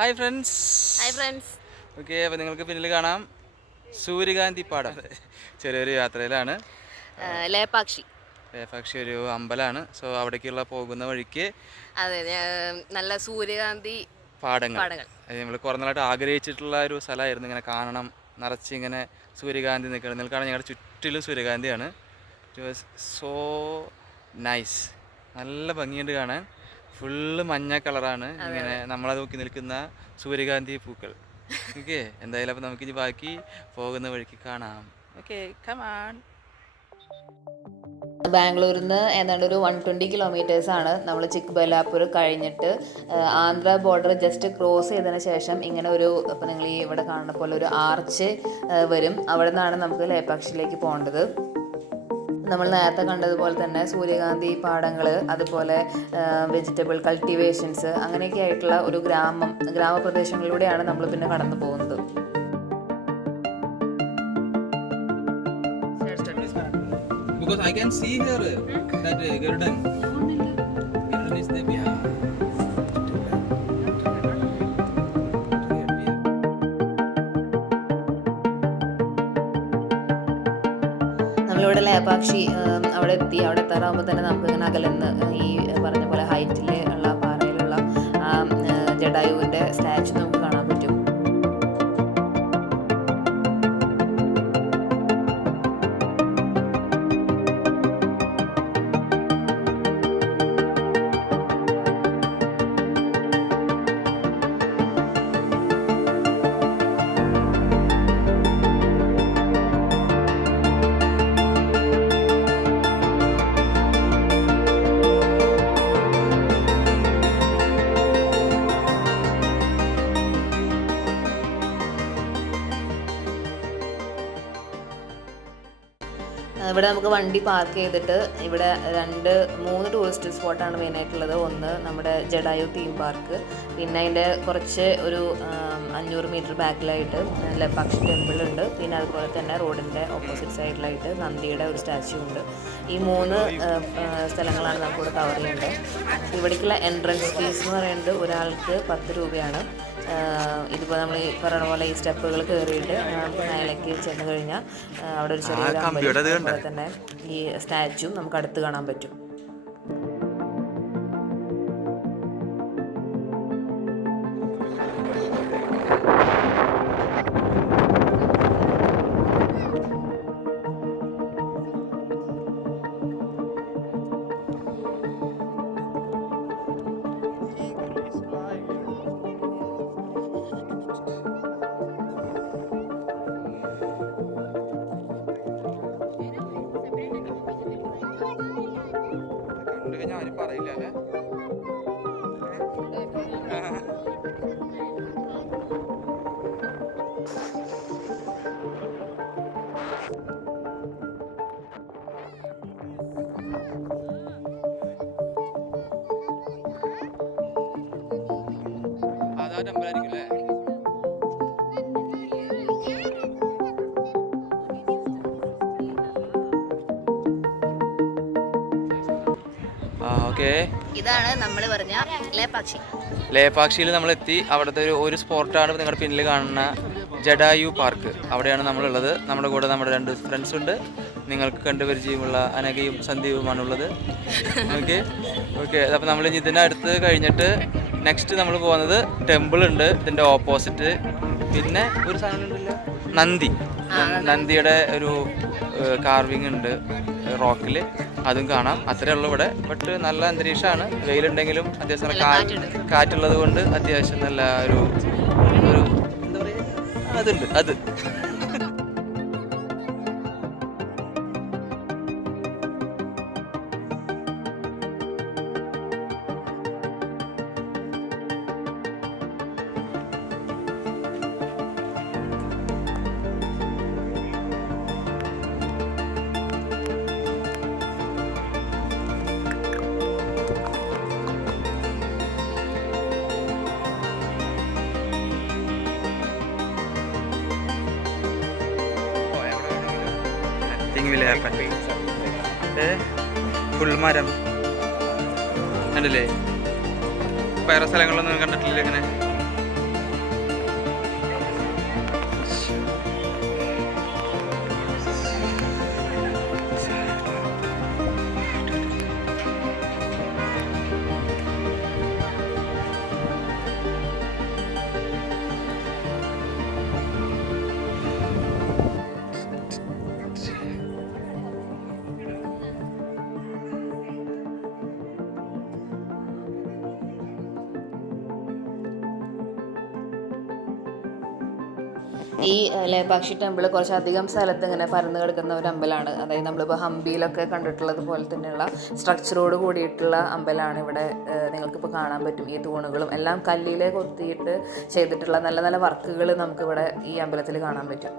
Hi friends. Hi friends. Okay, അപ്പോൾ നിങ്ങൾക്ക് പിന്നിൽ കാണാം സൂര്യകാന്തി പാടം. ചെറിയൊരു യാത്രയിലാണ്. ലേപ്പാക്ഷി. ലേപ്പാക്ഷി ഒരു അമ്പലമാണ്. സോ അവിടേക്കുള്ള പോകുന്ന വഴിക്ക് അതെ, നല്ല സൂര്യകാന്തി പാടങ്ങൾ. പാടങ്ങൾ. അത് നമ്മൾ കുറേ നാളായിട്ട് ആഗ്രഹിച്ചിട്ടുള്ള ഒരു സ്ഥലമായിരുന്നു. ഇങ്ങനെ കാണണം, നിറച്ചിങ്ങനെ സൂര്യകാന്തി നിൽക്കണം. നിങ്ങൾക്കാണ് ഞങ്ങളുടെ ചുറ്റിലും സൂര്യകാന്തിയാണ്. It was so nice. നല്ല ഭംഗിയുണ്ട് കാണാൻ. ഫുള്ള് മഞ്ഞ കളറാണ്. ഇങ്ങനെ നമ്മളെ നോക്കി നിൽക്കുന്ന സൂര്യകാന്തി പൂക്കൾ. ഓക്കെ, എന്തായാലും അപ്പോൾ നമുക്കിനി ബാക്കി പോകുന്ന വഴിക്ക് കാണാം. Okay, come on. ബാംഗ്ലൂരിൽ നിന്ന് ഏതാണ്ട് ഒരു 120 കിലോമീറ്റേഴ്സാണ് നമ്മൾ ചിക്ക്ബല്ലാപൂർ കഴിഞ്ഞിട്ട് ആന്ധ്ര ബോർഡർ ജസ്റ്റ് ക്രോസ് ചെയ്തതിന് ശേഷം ഇങ്ങനെ ഒരു, ഇപ്പോൾ നിങ്ങൾ ഈ ഇവിടെ കാണുന്ന പോലെ ഒരു ആർച്ച് വരും. അവിടെ നിന്നാണ് നമുക്ക് ലേപ്പാക്ഷിയിലേക്ക് പോകേണ്ടത്. നമ്മൾ നേരത്തെ കണ്ടതുപോലെ തന്നെ സൂര്യകാന്തി പാടങ്ങൾ, അതുപോലെ വെജിറ്റബിൾ കൾട്ടിവേഷൻസ്, അങ്ങനെയൊക്കെ ആയിട്ടുള്ള ഒരു ഗ്രാമപ്രദേശങ്ങളിലൂടെയാണ് നമ്മൾ പിന്നെ കടന്നു പോകുന്നത്. Because I can see here that garden. Garden is there. Yeah. നമ്മളിവിടെ ലേപ്പാക്ഷി അവിടെ എത്തി. അവിടെ എത്താറാകുമ്പോൾ തന്നെ നമുക്ക് ഇങ്ങനെ അകലെന്ന് ഈ പറഞ്ഞ പോലെ ഹൈറ്റിൽ ഉള്ള പാറയിലുള്ള ജഡായുവിൻ്റെ സ്റ്റാച്ചു നമുക്ക് കാണാൻ പറ്റും. ഇവിടെ നമുക്ക് വണ്ടി പാർക്ക് ചെയ്തിട്ട് ഇവിടെ 3 ടൂറിസ്റ്റ് സ്പോട്ടാണ് മെയിനായിട്ടുള്ളത്. ഒന്ന് നമ്മുടെ ജഡായു തീം പാർക്ക്, പിന്നെ അതിൻ്റെ കുറച്ച് ഒരു 500 മീറ്റർ ബാക്കിലായിട്ട് ലേപ്പാക്ഷി ടെമ്പിൾ ഉണ്ട്. പിന്നെ അതുപോലെ തന്നെ റോഡിൻ്റെ ഓപ്പോസിറ്റ് സൈഡിലായിട്ട് നന്ദിയുടെ ഒരു സ്റ്റാച്യു ഉണ്ട്. ഈ 3 സ്ഥലങ്ങളാണ് നമുക്കിവിടെ കവർ ചെയ്യേണ്ടത്. ഇവിടേക്കുള്ള എൻട്രൻസ് ഫീസ് എന്ന് പറയുന്നത് ഒരാൾക്ക് 10 രൂപയാണ്. ഇതിപ്പോൾ നമ്മൾ ഈ പറയുന്ന പോലെ ഈ സ്റ്റെപ്പുകൾ കയറിയിട്ട് മേലേക്ക് ചെന്ന് കഴിഞ്ഞാൽ അവിടെ ഒരു ചെറിയൊരു അമ്പലം, അതുപോലെ തന്നെ ഈ സ്റ്റാച്ചു നമുക്ക് അടുത്ത് കാണാൻ പറ്റും. ഞാനും പറയില്ല അല്ലേ. അതാ ടെമ്പിളായിരിക്കും അല്ലേ. ഓക്കെ, ഇതാണ് നമ്മൾ പറഞ്ഞ ലേപ്പാക്ഷി. ലേപ്പാക്ഷിയിൽ നമ്മളെത്തി. അവിടുത്തെ ഒരു സ്പോട്ടാണ് നിങ്ങളുടെ പിന്നിൽ കാണുന്ന ജഡായു പാർക്ക്. അവിടെയാണ് നമ്മളുള്ളത്. നമ്മുടെ കൂടെ നമ്മുടെ 2 ഫ്രണ്ട്സ് ഉണ്ട്. നിങ്ങൾക്ക് കണ്ടുപരിചയമുള്ള അനഘയും സന്ദീപുമാണുള്ളത്. ഓക്കെ ഓക്കെ അപ്പോൾ നമ്മൾ ഇതിൻ്റെ അടുത്ത് കഴിഞ്ഞിട്ട് നെക്സ്റ്റ് നമ്മൾ പോകുന്നത് ടെമ്പിൾ ഉണ്ട് ഇതിൻ്റെ ഓപ്പോസിറ്റ്. പിന്നെ ഒരു സാധനം ഉണ്ടല്ലോ, നന്ദിയുടെ ഒരു കാർവിങ് ഉണ്ട് റോക്കിൽ, അതും കാണാം. അത്രേ ഉള്ളൂ ഇവിടെ. ബട്ട് നല്ല അന്തരീക്ഷമാണ്. വെയിലുണ്ടെങ്കിലും അത്യാവശ്യം കാറ്റുള്ളത് കൊണ്ട് അത്യാവശ്യം നല്ല ഒരു എന്താ പറയുക, അതുണ്ട് അത്. ഫുൾ മരം കണ്ടില്ലേ. വേറെ സ്ഥലങ്ങളൊന്നും കണ്ടിട്ടില്ല ഇങ്ങനെ. ഈ ലേപാക്ഷി ടെമ്പിൾ കുറച്ചധികം സ്ഥലത്ത് ഇങ്ങനെ പരന്നു കിടക്കുന്ന ഒരു അമ്പലമാണ്. അതായത് നമ്മളിപ്പോൾ ഹംപിയിലൊക്കെ കണ്ടിട്ടുള്ളത് പോലെ തന്നെയുള്ള സ്ട്രക്ചറോട് കൂടിയിട്ടുള്ള അമ്പലമാണ്. ഇവിടെ നിങ്ങൾക്കിപ്പോൾ കാണാൻ പറ്റും ഈ തൂണുകളും എല്ലാം കല്ലിലെ കൊത്തിയിട്ട് ചെയ്തിട്ടുള്ള നല്ല നല്ല വർക്കുകൾ നമുക്കിവിടെ ഈ അമ്പലത്തിൽ കാണാൻ പറ്റും.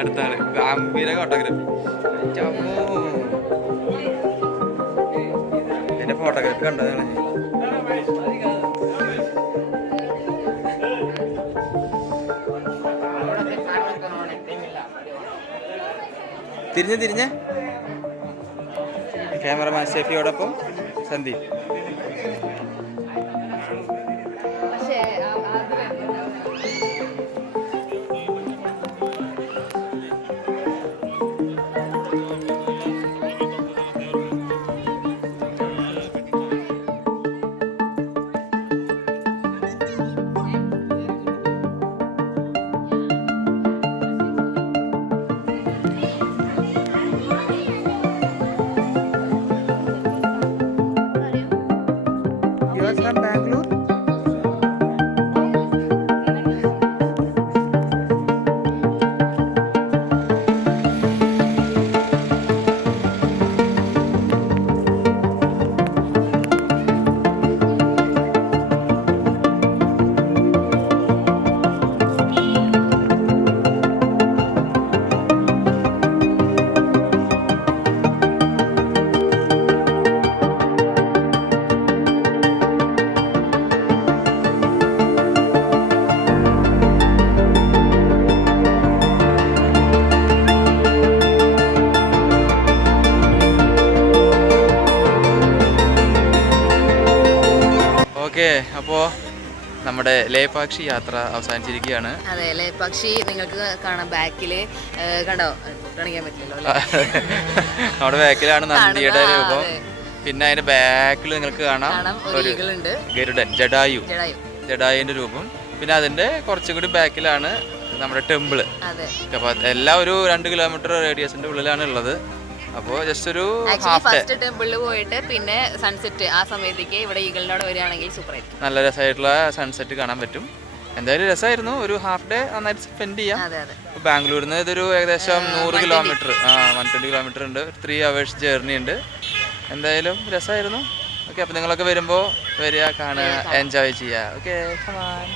അടുത്താണ് ഗംഭീര ഫോട്ടോഗ്രാഫി. എന്റെ ഫോട്ടോഗ്രാഫി കണ്ടോ നിങ്ങളെ? തിരിഞ്ഞ് ക്യാമറമാൻ ഷെഫിയോടൊപ്പം സന്ദീപ്. ബാംഗ്ലൂർ. ഓക്കെ, അപ്പോൾ നമ്മുടെ ലേപാക്ഷി യാത്ര അവസാനിച്ചിരിക്കുകയാണ്. അതെ, ലേപാക്ഷി നിങ്ങൾക്ക് കാണാം ബാക്കില്, കണ്ടോ? കാണിക്കാൻ പറ്റില്ലല്ലോ. നമ്മുടെ ബാക്കിലാണ് നന്ദിയുടെ രൂപം. പിന്നെ അതിന്റെ ബാക്കിൽ നിങ്ങൾക്ക് കാണാം ഒരു ഗരുഡൻ, ജഡായു. ജഡായുവിൻ്റെ രൂപം. പിന്നെ അതിൻ്റെ കുറച്ചും കൂടി ബാക്കിലാണ് നമ്മുടെ ടെമ്പിള്. അതെ. അപ്പോൾ എല്ലാം ഒരു 2 കിലോമീറ്റർ റേഡിയസിൻ്റെ ഉള്ളിലാണ് ഉള്ളത്. അപ്പോൾ ജസ്റ്റ് ഒരു ഫസ്റ്റ് ടെമ്പിളിൽ പോയിട്ട് പിന്നെ സൺസെറ്റ് ആ സമയത്തേക്ക് ഇവിടെ ഈഗിളിനോട് വരികയാണെങ്കിൽ സൂപ്പറായിരിക്കും. നല്ല രസമായിട്ടുള്ള സൺസെറ്റ് കാണാൻ പറ്റും. എന്തായാലും രസമായിരുന്നു. ഒരു ഹാഫ് ഡേ നന്നായിട്ട് സ്പെൻഡ് ചെയ്യാം. ബാംഗ്ലൂരിൽ നിന്ന് ഇതൊരു ഏകദേശം 100 കിലോമീറ്റർ 120 കിലോമീറ്റർ ഉണ്ട്. 3 hours ജേർണി ഉണ്ട്. എന്തായാലും രസമായിരുന്നു. ഓക്കെ, അപ്പോൾ നിങ്ങളൊക്കെ വരുമ്പോൾ വരിക, കാണുക, എൻജോയ് ചെയ്യുക. Okay, come on.